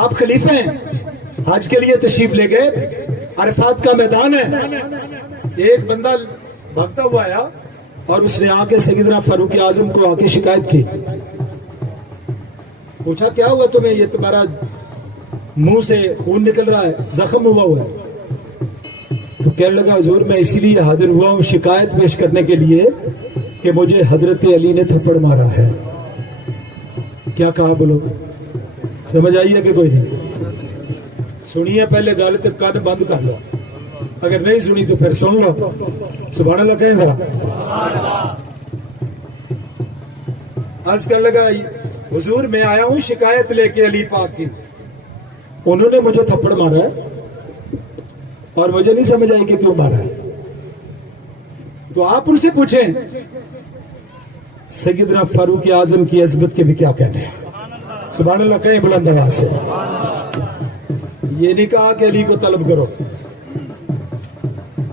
آپ خلیفہ ہیں, حج کے لیے تشریف لے گئے, عرفات کا میدان ہے, ایک بندہ بھاگتا ہوا آیا اور اس نے آ کے سیدنا فاروق اعظم کو آ کے شکایت کی. پوچھا کیا ہوا تمہیں, یہ تمہارا منہ سے خون نکل رہا ہے, زخم ہوا ہوا ہے. تو کہنے لگا حضور میں اسی لیے حاضر ہوا ہوں شکایت پیش کرنے کے لیے کہ مجھے حضرت علی نے تھپڑ مارا ہے. کیا کہا بولو, سمجھ آئیے کہ کوئی نہیں؟ سنیے پہلے گل تو کان بند کر لو, اگر نہیں سنی تو پھر سن لو. سبحان اللہ کہیں ذرا. عرض کر لگا حضور میں آیا ہوں شکایت لے کے علی پاک کی, انہوں نے مجھے تھپڑ مارا ہے اور مجھے نہیں سمجھ آئی کہ کیوں مارا ہے. تو آپ ان سے پوچھیں سیدنا فاروق اعظم کی عظمت کے بھی کیا کہنے ہیں. سبحان اللہ کہیں بلند آواز سے. یہ نہیں کہا کہ علی کو طلب کرو,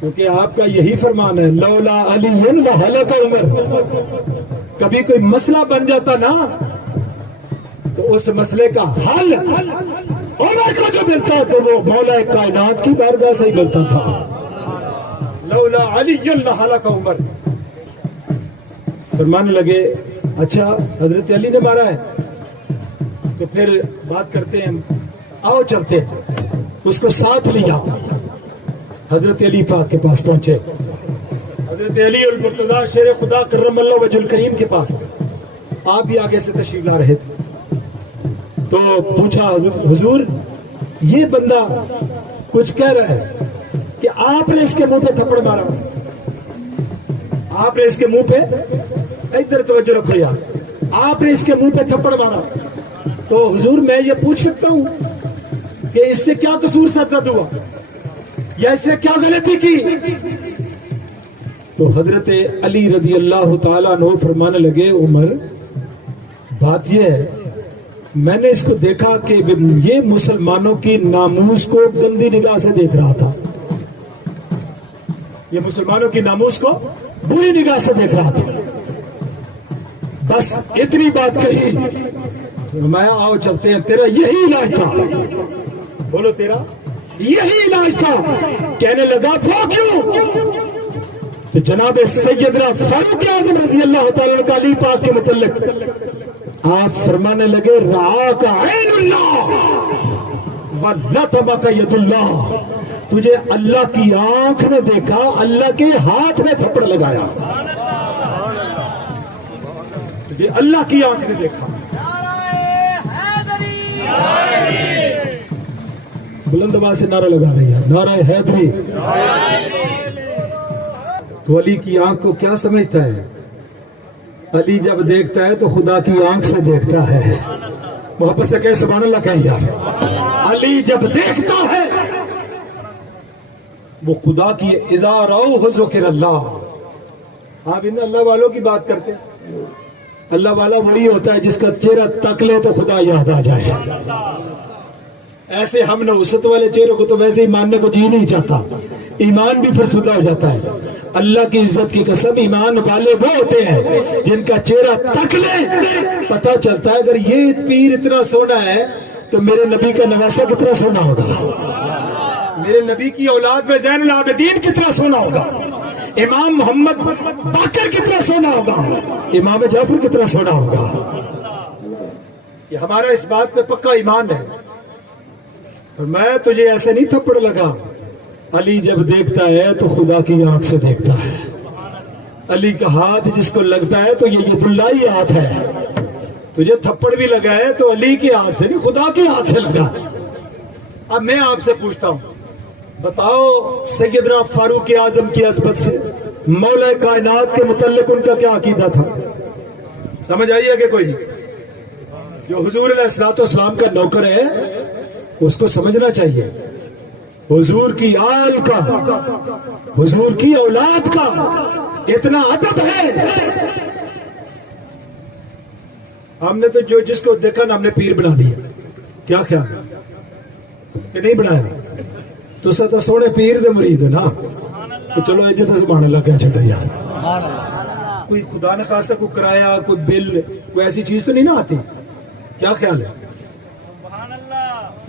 کیونکہ آپ کا یہی فرمان ہے لولا علی لہلک عمر. کبھی کوئی مسئلہ بن جاتا نا تو اس مسئلے کا حل عمر کو جو ملتا تو وہ مولا کائنات کی بارگاہ سے ہی ملتا تھا. لولا علی لہلک عمر. فرمانے لگے اچھا حضرت علی نے مارا ہے تو پھر بات کرتے ہیں, آؤ چلتے ہیں. اس کو ساتھ لیا, حضرت علی پاک کے پاس پہنچے. حضرت علی المرتضیٰ شیر خدا کرم اللہ وجہ الکریم کے پاس آپ بھی آگے سے تشریف لا رہے تھے. تو پوچھا حضور یہ بندہ کچھ کہہ رہا ہے کہ آپ نے اس کے منہ پہ تھپڑ مارا, آپ نے اس کے منہ پہ, ادھر توجہ رکھو یار, آپ نے اس کے منہ پہ تھپڑ مارا. تو حضور میں یہ پوچھ سکتا ہوں کہ اس سے کیا قصور سرزد ہوا یا اس سے کیا غلطی کی؟ تو حضرت علی رضی اللہ تعالیٰ عنہ فرمانے لگے عمر بات یہ ہے میں نے اس کو دیکھا کہ یہ مسلمانوں کی ناموس کو گندی نگاہ سے دیکھ رہا تھا, یہ مسلمانوں کی ناموس کو بری نگاہ سے دیکھ رہا تھا. بس اتنی بات کہی, میں آؤ چلتے ہیں, تیرا یہی علاج تھا. بولو تیرا یہی علاج تھا. کہنے لگا وہ کیوں؟ تو جناب سیدنا فاروق اعظم رضی اللہ تعالیٰ عنہ علی پاک کے متعلق آپ فرمانے لگے رعاک عین اللہ ولطمک ید اللہ. تجھے اللہ کی آنکھ نے دیکھا, اللہ کے ہاتھ نے تھپڑ لگایا. تجھے اللہ کی آنکھ نے دیکھا. بلند آواز سے نعرہ لگا رہی ہے, نعرہ حیدری. تو علی کی آنکھ کو کیا سمجھتا ہے؟ علی جب دیکھتا ہے تو خدا کی آنکھ سے دیکھتا ہے. محبت سے کہے سبحان اللہ کہیں یار. علی جب دیکھتا ہے وہ خدا کی اذا رأوہ ذکر اللہ. آپ ان اللہ والوں کی بات کرتے ہیں. اللہ والا وہی ہوتا ہے جس کا چہرہ تک لے تو خدا یاد آ جائے. ایسے ہم نوست والے چہروں کو تو ویسے ہی ماننے کو جی نہیں چاہتا, ایمان بھی فرسودہ ہو جاتا ہے. اللہ کی عزت کی قسم ایمان والے وہ ہوتے ہیں جن کا چہرہ تک لے پتہ چلتا ہے اگر یہ پیر اتنا سونا ہے تو میرے نبی کا نواسہ کتنا سونا ہوگا, میرے نبی کی اولاد میں زین العابدین کتنا سونا ہوگا, امام محمد باقر کتنا سونا ہوگا, امام جعفر کتنا سونا ہوگا. یہ ہمارا اس بات پہ پکا ایمان ہے. میں تجھے ایسے نہیں تھپڑ لگا. علی جب دیکھتا ہے تو خدا کی آنکھ سے دیکھتا ہے. علی کا ہاتھ جس کو لگتا ہے تو یہ ید اللہ ہی ہاتھ ہے. تجھے تھپڑ بھی لگا ہے تو علی کے ہاتھ سے نہیں, خدا کے ہاتھ سے لگا. اب میں آپ سے پوچھتا ہوں, بتاؤ سیدنا فاروق اعظم کی عظمت سے مولا کائنات کے متعلق ان کا کیا عقیدہ تھا؟ سمجھ آئیے کہ کوئی جو حضور علیہ الصلوۃ والسلام کا نوکر ہے اس کو سمجھنا چاہیے حضور کی آل کا, حضور کی اولاد کا اتنا ادب ہے. ہم نے تو جو جس کو دیکھا نا ہم نے پیر بنا لیا. کیا خیال کہ نہیں بنایا؟ تو ستا سونے پیر دے مرید نا, تو چلو اجے تو سبحان اللہ کیا چھٹا یار. کوئی خدا نہ خواستہ کوئی کرایہ, کوئی بل, کوئی ایسی چیز تو نہیں نا آتی. کیا خیال ہے؟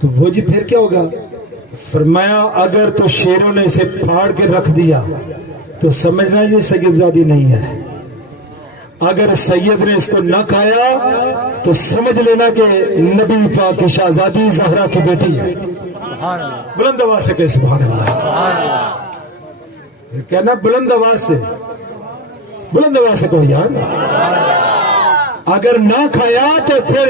تو وہ جی پھر کیا ہوگا؟ فرمایا اگر تو شیروں نے اسے پھاڑ کے رکھ دیا تو سمجھنا یہ سید زادی نہیں ہے، اگر سید نے اس کو نہ کھایا تو سمجھ لینا کہ نبی پاک کی شہزادی زہرا کی بیٹی ہے۔ بلند آواز سے کہ سبحان اللہ، کہنا بلند آواز سے، بلند آواز سے کہو یار، اگر نہ کھایا تو پھر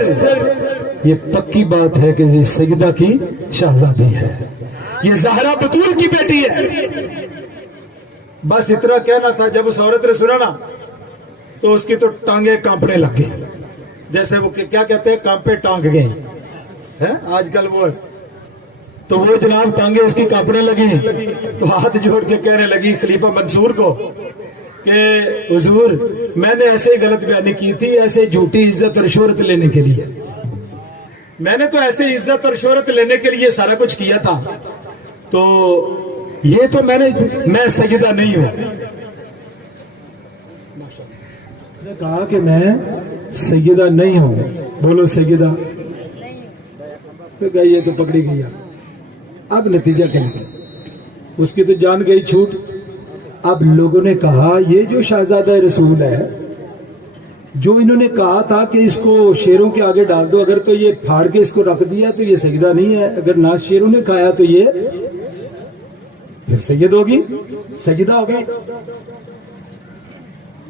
یہ پکی بات ہے کہ یہ سیدہ کی شہزادی ہے، یہ زہرا بطول کی بیٹی ہے۔ بس اتنا کہنا تھا۔ جب اس عورت نے سنا نا تو اس کی تو ٹانگیں کانپنے لگ گئی، جیسے وہ کیا کہتے ہیں، کانپے ٹانگ گئے ہیں آج کل وہ، تو وہ جناب ٹانگیں اس کی کانپنے لگی تو ہاتھ جوڑ کے کہنے لگی خلیفہ منصور کو کہ حضور میں نے ایسے غلط بیانی کی تھی، ایسے جھوٹی عزت اور شہرت لینے کے لیے، میں نے تو ایسے عزت اور شہرت لینے کے لیے سارا کچھ کیا تھا، تو یہ تو میں سیدہ نہیں ہوں۔ نے کہا کہ میں سیدہ نہیں ہوں، بولو سیدہ، پھر یہ تو پکڑی گئی۔ اب نتیجہ کیا نکلا؟ اس کی تو جان گئی چھوٹ۔ اب لوگوں نے کہا یہ جو شہزادہ رسول ہے، جو انہوں نے کہا تھا کہ اس کو شیروں کے آگے ڈال دو، اگر تو یہ پھاڑ کے اس کو رکھ دیا تو یہ سیدہ نہیں ہے، اگر نہ شیروں نے کھایا تو یہ پھر سید ہوگی، سیدہ ہوگی۔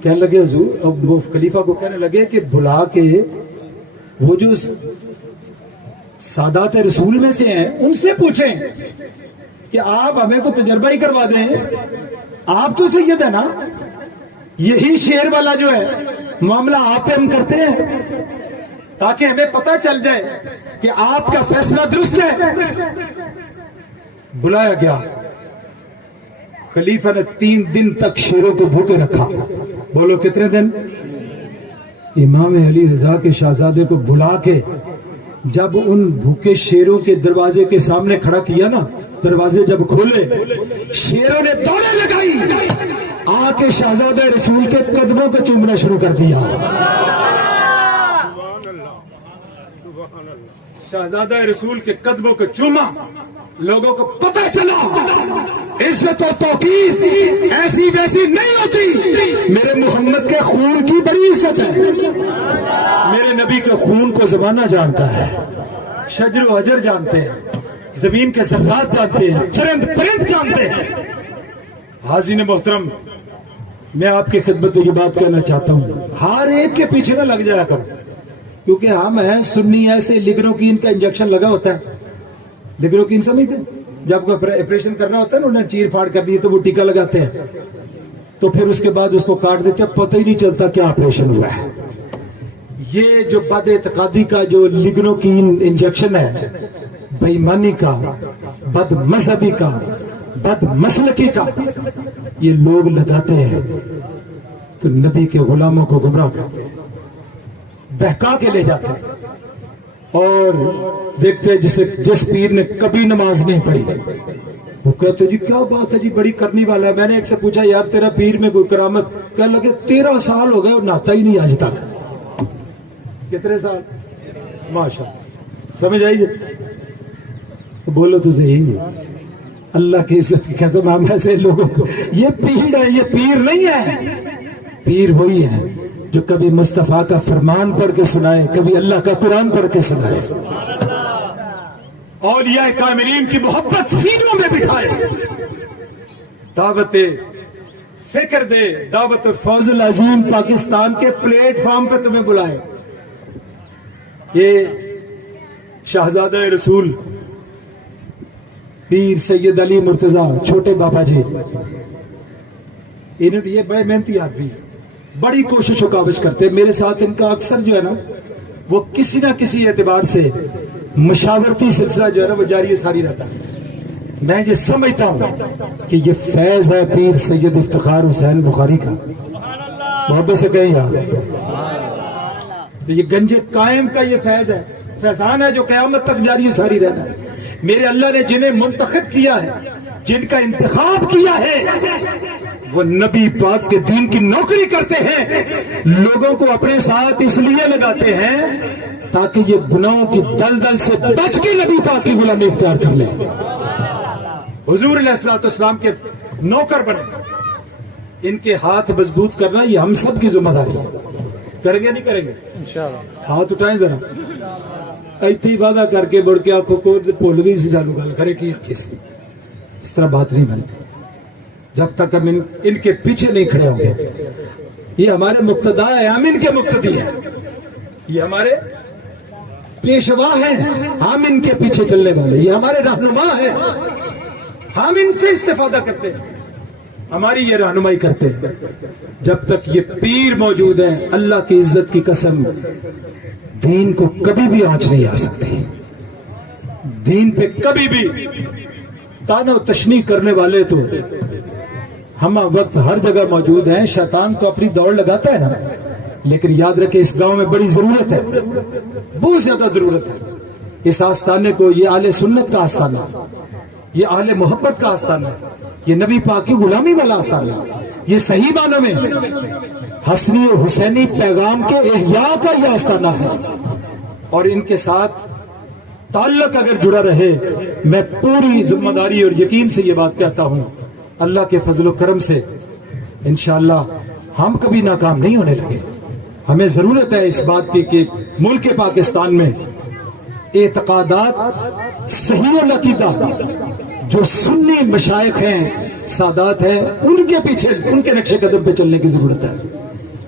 کہنے لگے حضور، اب وہ خلیفہ کو کہنے لگے کہ بلا کے وہ جو سادات رسول میں سے ہیں ان سے پوچھیں کہ آپ ہمیں کو تجربہ ہی کروا دیں، آپ تو سید ہے نا، یہی شیر والا جو ہے معاملہ آپ پہ ہم کرتے ہیں تاکہ ہمیں پتہ چل جائے کہ آپ کا فیصلہ درست ہے۔ بلایا گیا، خلیفہ نے 3 دن تک شیروں کو بھوکے رکھا۔ بولو کتنے دن؟ امام علی رضا کے شہزادے کو بلا کے جب ان بھوکے شیروں کے دروازے کے سامنے کھڑا کیا نا، دروازے جب کھولے، شیروں نے دوڑیں لگائی، آ کے شہزادہ رسول کے قدموں کو چومنا شروع کر دیا۔ شہزادہ رسول کے قدموں کو چوما، لوگوں کو پتہ چلا عزت و توقیر ایسی ویسی نہیں ہوتی، میرے محمد کے خون کی بڑی عزت ہے، میرے نبی کے خون کو زمانہ جانتا ہے، شجر و حجر جانتے ہیں، زمین کے ذرات جانتے ہیں، چرند پرند جانتے ہیں۔ حاضرین محترم، میں آپ کی خدمت میں یہ بات کہنا چاہتا ہوں، ہر ایک کے پیچھے نہ لگ جایا کرو، کیونکہ ہم ہیں سنی، ایسے لیگروکین کا انجیکشن لگا ہوتا ہے، لیگروکین سمجھتے ہیں، جب کوئی آپریشن کرنا ہوتا ہے نا، انہیں چیر پھاڑ کر دی تو وہ ٹیکا لگاتے ہیں، تو پھر اس کے بعد اس کو کاٹ دیتے ہیں، پتہ ہی نہیں چلتا کیا آپریشن ہوا ہے۔ یہ جو بد اعتقادی کا جو لیگروکین انجیکشن ہے، بے ایمانی کا، بد مذہبی کا، بد مسلکی کا، یہ لوگ لگاتے ہیں تو نبی کے غلاموں کو گمراہ کرتے ہیں، بہکا کے لے جاتے ہیں، اور دیکھتے ہیں جس پیر نے کبھی نماز نہیں پڑھی، وہ کہتے جی کیا بات ہے جی، بڑی کرنی والا ہے۔ میں نے ایک سے پوچھا یار تیرا پیر میں کوئی کرامت؟ کہنے لگے 13 سال ہو گئے اور نہاتا ہی نہیں آج تک۔ کتنے سال؟ ماشاءاللہ، سمجھ آئیے؟ بولو تو صحیح، اللہ کی عزت کی قسم، ہم ایسے لوگوں کو، یہ پیر ہے، یہ پیر نہیں ہے، پیر وہی ہے جو کبھی مصطفیٰ کا فرمان پڑھ کے سنائے، کبھی اللہ کا قرآن پڑھ کے سنائے، اولیاء کاملین کی محبت سینوں میں بٹھائے، دعوت فکر دے، دعوت فوز العظیم پاکستان کے پلیٹ فارم پہ تمہیں بلائے۔ یہ شہزادہ رسول پیر سید علی مرتضیٰ چھوٹے بابا جی، یہ بڑے محنتی آدمی، بڑی کوشش و کاوش کرتے، میرے ساتھ ان کا اکثر جو ہے نا وہ کسی نہ کسی اعتبار سے مشاورتی سلسلہ جو ہے نا وہ جاری ساری رہتا ہے۔ میں یہ سمجھتا ہوں کہ یہ فیض ہے پیر سید افتخار حسین بخاری کا، محبت سے کہیں یار، یہ گنج قائم کا یہ فیض ہے، فیضان ہے جو قیامت تک جاری ساری رہتا ہے۔ میرے اللہ نے جنہیں منتخب کیا ہے، جن کا انتخاب کیا ہے، وہ نبی پاک کے دین کی نوکری کرتے ہیں، لوگوں کو اپنے ساتھ اس لیے لگاتے ہیں تاکہ یہ گناہوں کی دلدل سے بچ کے نبی پاک کی غلامی اختیار کر لیں، حضور علیہ الصلوۃ والسلام کے نوکر بنے، ان کے ہاتھ مضبوط کرنا یہ ہم سب کی ذمہ داری ہے۔ کریں گے نہیں کریں گے؟ ہاتھ اٹھائیں ذرا، ایتھے ہی وعدہ کر کے بڑھ کے آنکھوں کو بھول گئی سی چالو گل کرے کی کسی، اس طرح بات نہیں بنتی جب تک ہم ان کے پیچھے نہیں کھڑے ہوں گے۔ یہ ہمارے مقتدا ہے، ہم ان کے مقتدی ہیں، یہ ہمارے پیشوا ہیں، ہم ان کے پیچھے چلنے والے، یہ ہمارے رہنما ہیں، ہم ان سے استفادہ کرتے ہیں، ہماری یہ رہنمائی کرتے ہیں۔ جب تک یہ پیر موجود ہیں، اللہ کی عزت کی قسم، دین کو کبھی بھی آنچ نہیں آ سکتی، دین پہ کبھی بھی تانا و تشنیع کرنے والے تو ہم وقت ہر جگہ موجود ہیں۔ شیطان تو اپنی دوڑ لگاتا ہے نا، لیکن یاد رکھیں اس گاؤں میں بڑی ضرورت ہے، بہت زیادہ ضرورت ہے اس آستانے کو۔ یہ اہل سنت کا آستانہ، یہ اہل محبت کا آستانہ ہے، یہ نبی پاک کی غلامی والا آستانہ ہے، یہ صحیح معنوں میں حسنی و حسینی پیغام کے احیاء کا یہ آستانہ ہے۔ اور ان کے ساتھ تعلق اگر جڑا رہے، میں پوری ذمہ داری اور یقین سے یہ بات کہتا ہوں، اللہ کے فضل و کرم سے انشاءاللہ ہم کبھی ناکام نہیں ہونے لگے۔ ہمیں ضرورت ہے اس بات کی کہ ملک پاکستان میں اعتقادات صحیح و عقیدہ جو سنی مشائخ ہیں، سادات ہیں، ان کے پیچھے، ان کے نقش قدم پہ چلنے کی ضرورت ہے۔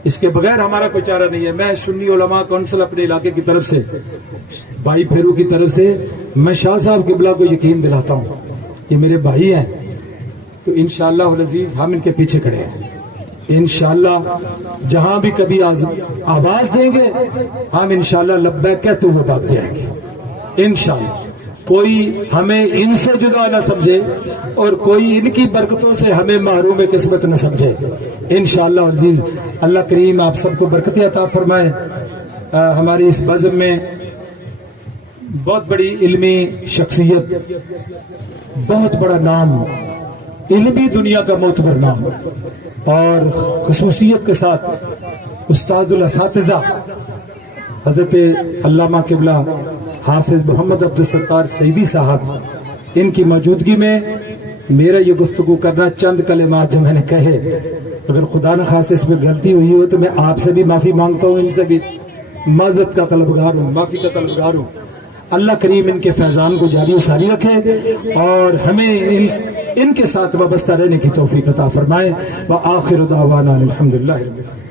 اس کے بغیر ہمارا کوئی چارہ نہیں ہے۔ میں سنی علماء کونسل اپنے علاقے کی طرف سے، بھائی پھیرو کی طرف سے، میں شاہ صاحب قبلہ کو یقین دلاتا ہوں، یہ میرے بھائی ہیں، تو انشاءاللہ العزیز ہم ان کے پیچھے کھڑے ہیں۔ انشاءاللہ جہاں بھی کبھی آواز دیں گے، ہم انشاءاللہ لبیک کہتے ہوئے بات دیں گے انشاءاللہ۔ کوئی ہمیں ان سے جدا نہ سمجھے اور کوئی ان کی برکتوں سے ہمیں محروم قسمت نہ سمجھے انشاءاللہ العزیز۔ اللہ کریم آپ سب کو برکت عطا فرمائے۔ ہماری اس بزم میں بہت بڑی علمی شخصیت، بہت بڑا نام، علمی دنیا کا معتبر نام، اور خصوصیت کے ساتھ استاد الاساتذہ حضرت علامہ قبلہ حافظ محمد عبدالستار سعیدی صاحب، ان کی موجودگی میں میرا یہ گفتگو کرنا، چند کلمات جو میں نے کہے، اگر خدا نخواستہ اس میں غلطی ہوئی ہو تو میں آپ سے بھی معافی مانگتا ہوں، ان سے بھی معذرت کا طلبگار ہوں، معافی کا طلبگار ہوں۔ اللہ کریم ان کے فیضان کو جاری و ساری رکھے اور ہمیں ان کے ساتھ وابستہ رہنے کی توفیق عطا فرمائے۔ وآخر دعوانا الحمدللہ رب العالمین۔